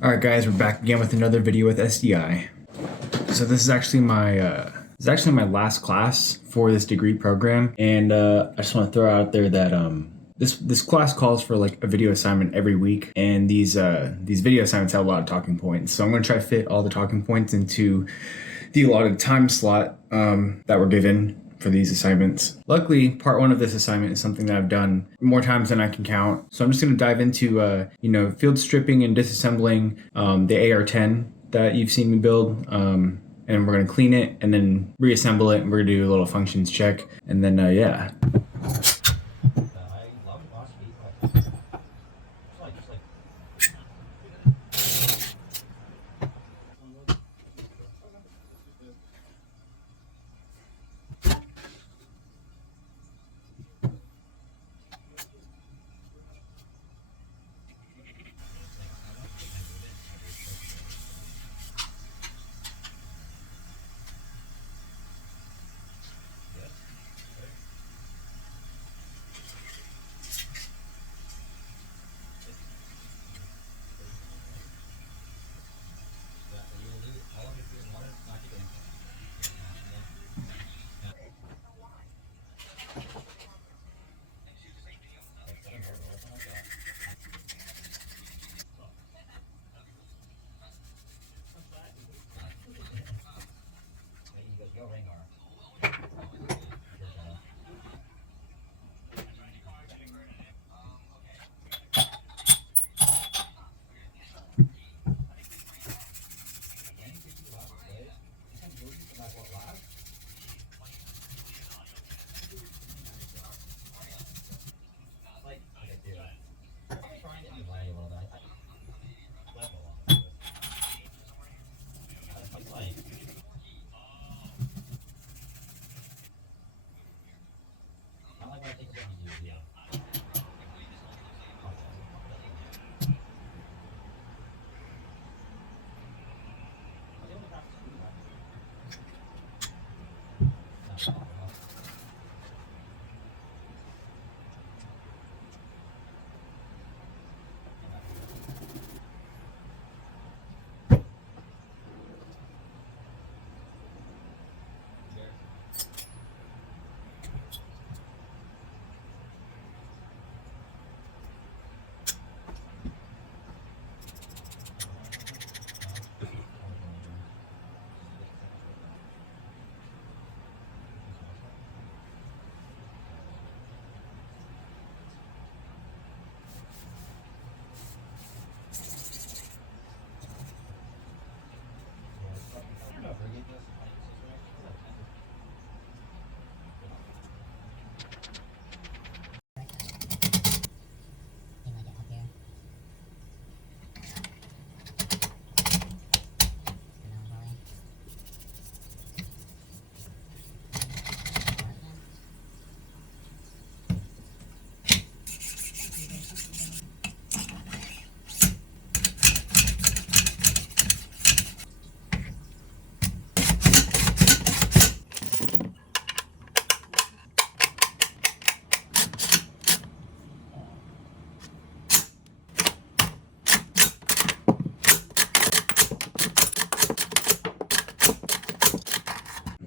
Alright guys, we're back again with another video with SDI. So this is actually my last class for this degree program, and I just want to throw out there that this class calls for like a video assignment every week, and these video assignments have a lot of talking points. So I'm going to try to fit all the talking points into the allotted time slot that we're given for these assignments. Luckily, part one of this assignment is something that I've done more times than I can count. So I'm just going to dive into, field stripping and disassembling the AR-10 that you've seen me build. And we're going to clean it and then reassemble it. And we're going to do a little functions check. And then, yeah.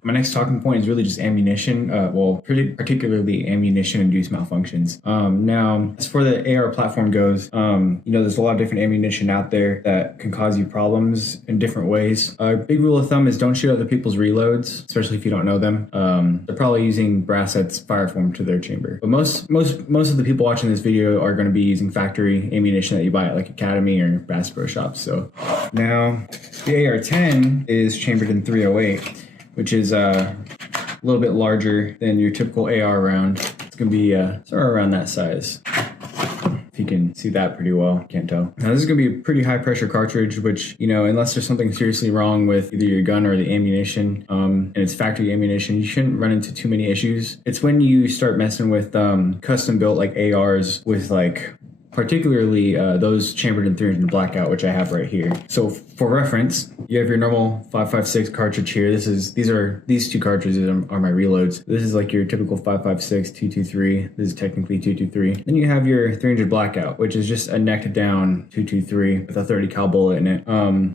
My next talking point is really just ammunition, particularly ammunition-induced malfunctions. Now, as for the AR platform goes, there's a lot of different ammunition out there that can cause you problems in different ways. A big rule of thumb is don't shoot other people's reloads, especially if you don't know them. They're probably using brass that's fireformed to their chamber. But most of the people watching this video are going to be using factory ammunition that you buy at like Academy or Bass Pro Shops. So now, the AR-10 is chambered in 308. Which is a little bit larger than your typical AR round. It's going to be sort of around that size. If you can see that pretty well, can't tell. Now this is going to be a pretty high pressure cartridge, which, unless there's something seriously wrong with either your gun or the ammunition, and it's factory ammunition, you shouldn't run into too many issues. It's when you start messing with custom built like ARs with like particularly those chambered in 300 blackout, which I have right here. So for reference, you have your normal 5.56 cartridge here. These two cartridges are my reloads. This is like your typical 5.56 223. This is technically 223. Then you have your 300 blackout, which is just a necked down 223 with a 30 cal bullet in it.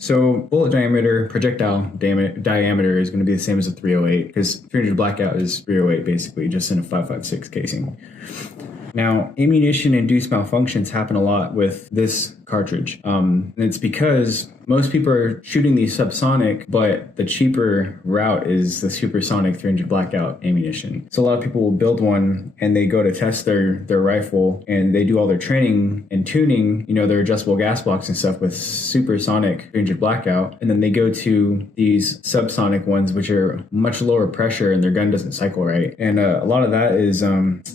So bullet diameter, projectile diameter is going to be the same as a 308 because 300 blackout is 308 basically, just in a 5.56 casing. Now, ammunition-induced malfunctions happen a lot with this cartridge. And it's because most people are shooting these subsonic, but the cheaper route is the supersonic 300 blackout ammunition. So a lot of people will build one and they go to test their rifle and they do all their training and tuning, their adjustable gas blocks and stuff with supersonic 300 blackout. And then they go to these subsonic ones, which are much lower pressure and their gun doesn't cycle right. And a lot of that is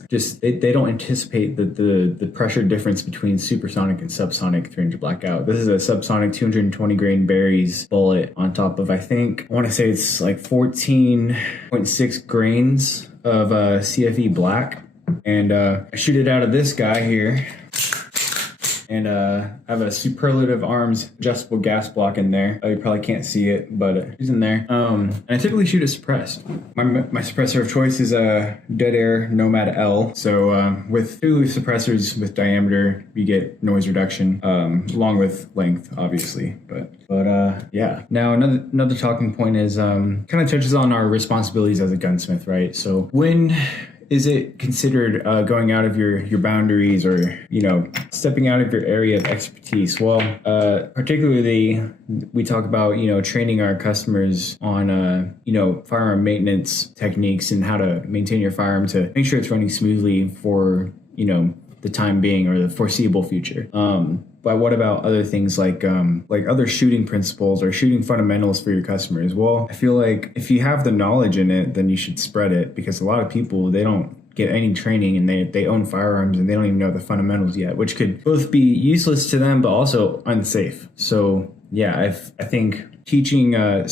just, they don't anticipate the pressure difference between supersonic and subsonic 300 blackout. This is a subsonic 220 grain berries bullet on top of, I want to say it's like 14.6 grains of CFE black. And I shoot it out of this guy here. And I have a Superlative Arms adjustable gas block in there. You probably can't see it, but it's in there. And I typically shoot a suppressed. My suppressor of choice is a Dead Air Nomad L. So with two suppressors with diameter, you get noise reduction, along with length, obviously. But yeah. Now another talking point is kind of touches on our responsibilities as a gunsmith, right? So when is it considered going out of your boundaries or, stepping out of your area of expertise? Well, particularly we talk about, training our customers on, firearm maintenance techniques and how to maintain your firearm to make sure it's running smoothly for, the time being or the foreseeable future. But what about other things like other shooting principles or shooting fundamentals for your customers? Well, I feel like if you have the knowledge in it, then you should spread it, because a lot of people, they don't get any training and they own firearms and they don't even know the fundamentals yet, which could both be useless to them but also unsafe. So yeah, I think teaching or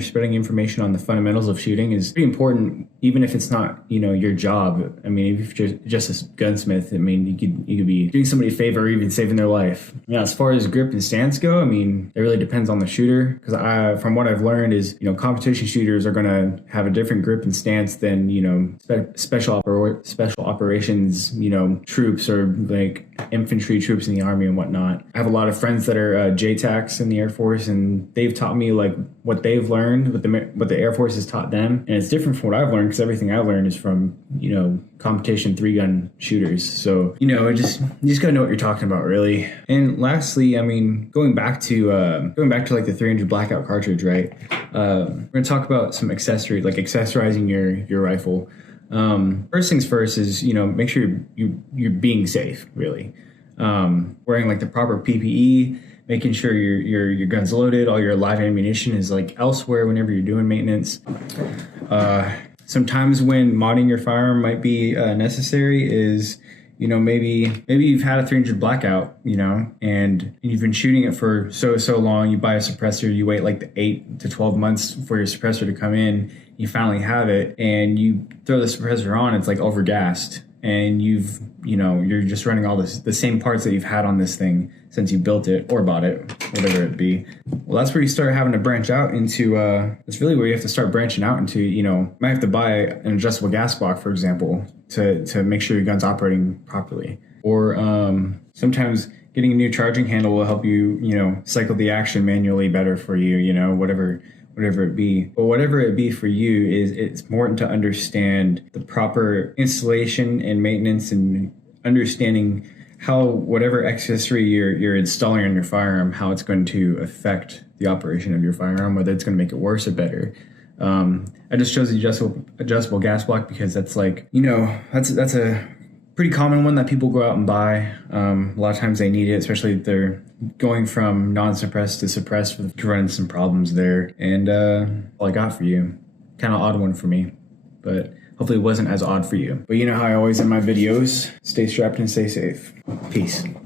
spreading information on the fundamentals of shooting is pretty important, even if it's not, your job. I mean, if you're just a gunsmith, I mean, you could be doing somebody a favor or even saving their life. Yeah, as far as grip and stance go, I mean, it really depends on the shooter, because from what I've learned is, competition shooters are going to have a different grip and stance than, special operations, troops or like infantry troops in the Army and whatnot. I have a lot of friends that are JTACs in the Air Force, and they've taught me like what they've learned, what the Air Force has taught them. And it's different from what I've learned, because everything I've learned is from, competition 3-gun shooters. So, you just gotta know what you're talking about, really. And lastly, I mean, going back to like the 300 blackout cartridge, right? We're gonna talk about some accessories, like accessorizing your rifle. First things first is, make sure you're being safe, really. Wearing like the proper PPE, making sure your gun's loaded, all your live ammunition is like elsewhere whenever you're doing maintenance. Sometimes when modding your firearm might be necessary is, maybe you've had a 300 blackout, and you've been shooting it for so long. You buy a suppressor, you wait like the 8 to 12 months for your suppressor to come in. You finally have it, and you throw the suppressor on. It's like overgassed, and you're just running all the same parts that you've had on this thing since you built it or bought it, whatever it be. Well, that's where you start having to branch out into, that's really where you have to start branching out into, might have to buy an adjustable gas block, for example, to make sure your gun's operating properly. Or sometimes getting a new charging handle will help you, cycle the action manually better for you, whatever it be. But whatever it be for you, it's important to understand the proper installation and maintenance and understanding how whatever accessory you're installing on your firearm, how it's going to affect the operation of your firearm, whether it's going to make it worse or better. I just chose the adjustable gas block because that's like, that's a pretty common one that people go out and buy. A lot of times they need it, especially if they're going from non-suppressed to suppressed, to run into some problems there. And all I got for you. Kind of odd one for me, but hopefully it wasn't as odd for you. But you know how I always end my videos, stay strapped and stay safe. Peace.